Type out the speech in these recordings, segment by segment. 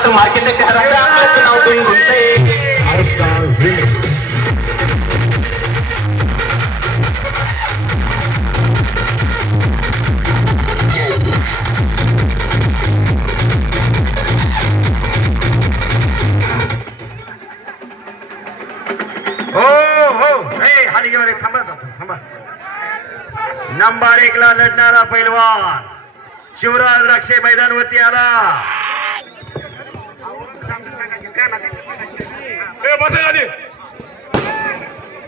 महाराष्ट्रात मार्केट शहरात आपलंच नाव कोणी बोलतंय. हो, हो. नंबर एक ला लढणारा पैलवान. शिवराज राक्षे मैदानवरती आला. ए बसा खाली.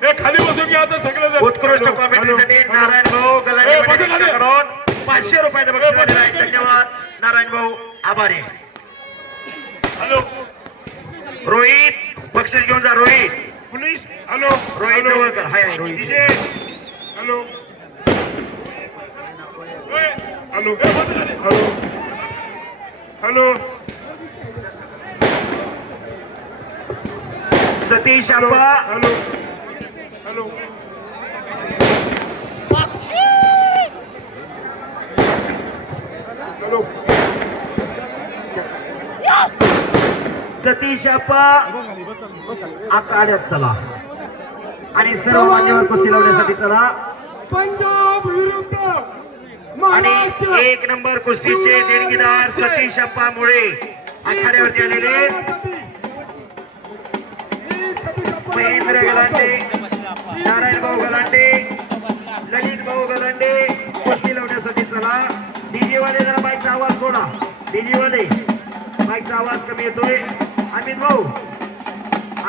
ए खाली बसून घ्या आता सगळं. उत्कृष्ट कॉमेडीसाठी नारायण भाऊ. करून पाचशे रुपयाचं आहे. धन्यवाद. नारायण भाऊ आभारी. हॅलो. रोहित बक्षीस घेऊन जा Rohit. Police hello. Rohit hello. Jawalkar. Hi hi, Rohit. Hello. Hello. Hello. Hello. Satish Appa hello Satish Appa आखाड्यात चला. आणि सर्व मान्यवर कुस्ती लावण्यासाठी चला. पंजाब विरुद्ध आणि एक नंबर कुस्तीचे देणगीदार सतीश अप्पा मुळे आखाड्यावरती आलेले. महेंद्र गलांडे नारायण भाऊ गलांडे ललित भाऊ गलांडे कुस्ती लावण्यासाठी चला. डीजीवाले जरा बाईकचा आवाज सोडा. डीजीवाले बाईकचा आवाज कमी येतोय. अमित भाऊ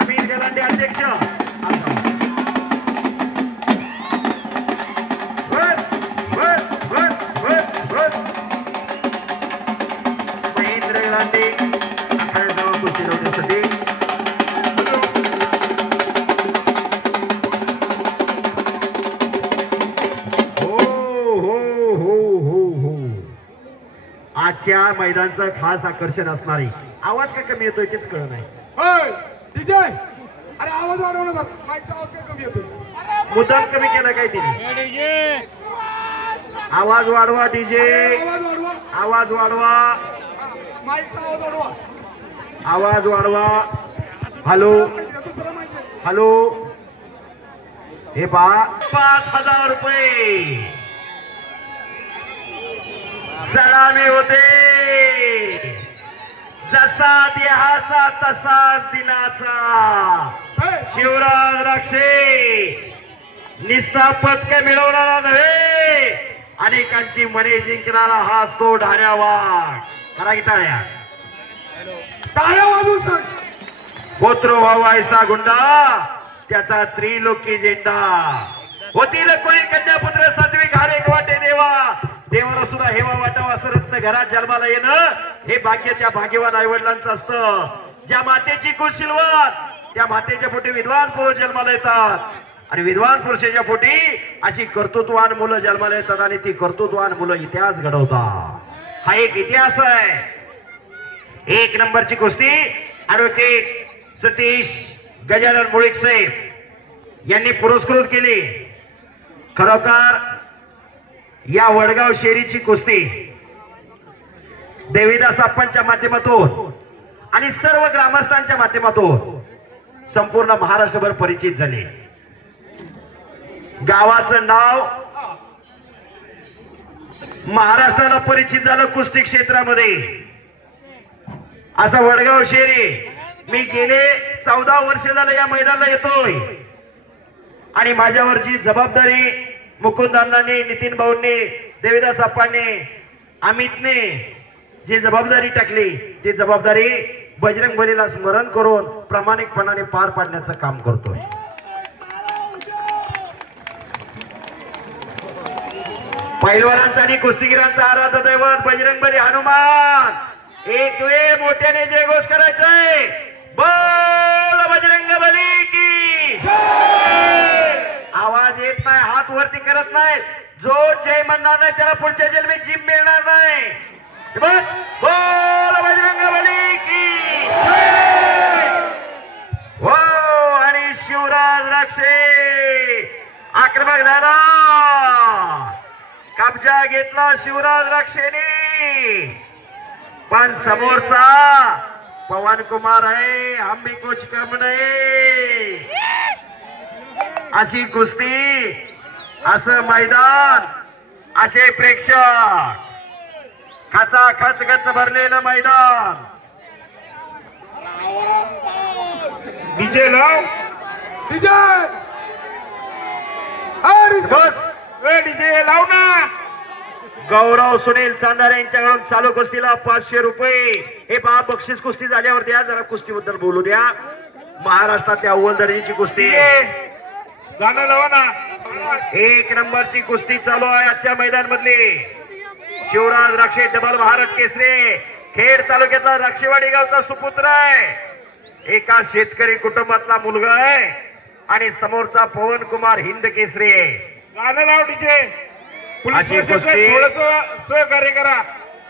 अमित गलांडे अध्यक्ष. वर, आजच्या मैदानचं खास आकर्षण असणारे. आवाज का कमी येतोय तेच कळत नाही. होय डीजे अरे आवाज वाढव ना माईकचा आवाज काय कमी येतोय? मुद्दाम कमी केला काय तिने? आवाज वाढवा डीजे आवाज वाढवा. आवाज वाढवा. माईकचा आवाज वाढवा. आवाज वाढवा. हॅलो. हॅलो. हे पाच हजार रुपये. सलामी होते. जसा देहाचा तसाच दिनाचा. शिवराज राक्षे निस्ता पदक मिळवणारा नव्हे. अनेकांची मने जिंकणारा हा तो ढाऱ्या वाघ करा की टाळ्या? टाळ्या सांग. गोत्र व्हायचा गुंडा त्याचा त्रिलोकी झेंडा. होतील कोणी कन्यापुत्र साध्वी घारे वाटे देवा. देवाला सुद्धा हेवा वाटावा असं रत्न घरात जन्माला येणं हे भाग्य त्या भाग्यवान आईवडिलांचं असतं. ज्या मातेची कुशीलवान त्या मातेच्या पोटी विद्वान पुरुष जन्माला येतात. आणि विद्वान पुरुषाच्या पोटी अशी कर्तृत्वान मुलं जन्माला येतात आणि ती कर्तृत्वान मुलं इतिहास घडवतात. हा एक इतिहास आहे. एक नंबरची कुस्ती ऍडव्होकेट सतीश गजानन मुळीक साहेब यांनी पुरस्कृत केली. खरोखर या वडगाव शेरीची कुस्ती. देवीदास अप्पांच्या माध्यमातून आणि सर्व ग्रामस्थांच्या माध्यमातून संपूर्ण महाराष्ट्रभर परिचित झाले. गावाचं नाव महाराष्ट्राला परिचित झालं कुस्ती क्षेत्रामध्ये. असा वडगाव शेरी मी गेले चौदा वर्ष झालं या मैदानाला येतोय. आणि माझ्यावरची जबाबदारी मुकुंद अण्णांनी नितीन भाऊंनी देवीदास अप्पांनी अमितने जी जबाबदारी टाकली ती जबाबदारी बजरंग बलीला स्मरण करून प्रामाणिकपणाने पार पाडण्याचं काम करतोय. पैलवानांचा आणि कुस्तीगिरांचा आराध दैवत बजरंग बली हनुमान. एक वेळ मोठ्याने जय घोष करायचंय बोल बजरंग बली की आवाज येत नाही हात वरती करत नाही जो जय म्हणणार नाही त्याला पुढच्या जन्मी जीप मिळणार नाही. बस बोल बजरंगबली की. हो आणि शिवराज राक्षे आक्रमक झाला. कब्जा घेतला शिवराज राक्षेने. पण समोरचा पवन कुमार आहे आम्ही कुछ कम नाही अशी कुस्ती असं मैदान असे प्रेक्षक. खचा खच गच भरलेलं मैदान. डीजे लाव डीजे बस. डीजे लाव ना! गौरव सुनील चांदार यांच्याकडून चालू कुस्तीला पाचशे रुपये. हे पहा बक्षीस कुस्ती झाल्यावर द्या जरा कुस्तीबद्दल बोलू द्या. महाराष्ट्रातल्या अव्वल दर्जाची कुस्ती. गाणं लावा ना? एक नंबरची कुस्ती चालू आहे आजच्या मैदान मधली शिवराज राक्षे डबल भारत केसरी. खेड तालुक्यातला राक्षेवाडी गावचा सुपुत्र आहे. एका शेतकरी कुटुंबातला मुलगा आहे. आणि समोरचा पवन कुमार हिंद केसरी. गाणं लाव डीजे. पोलीस अशी प्रशासन. थोडस सहकार्य करा.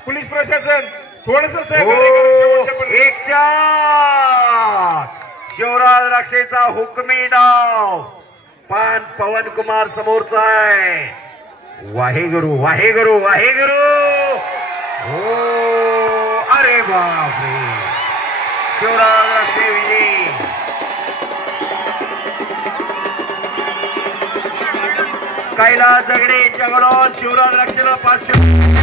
पोलीस प्रशासन थोडस हो, सहकार्य करा. शेवटच्या पण- एक चार. शिवराज राक्षेचा हुकमी डाव. पान पवन कुमार समोरचा आहे. वाहेगुरु वाहेगुरु वाहेगुरु हो अरे बापरे. शिवराज राक्षे कैलास दगडे यांच्याकडून शिवराज राक्षेला पाचशे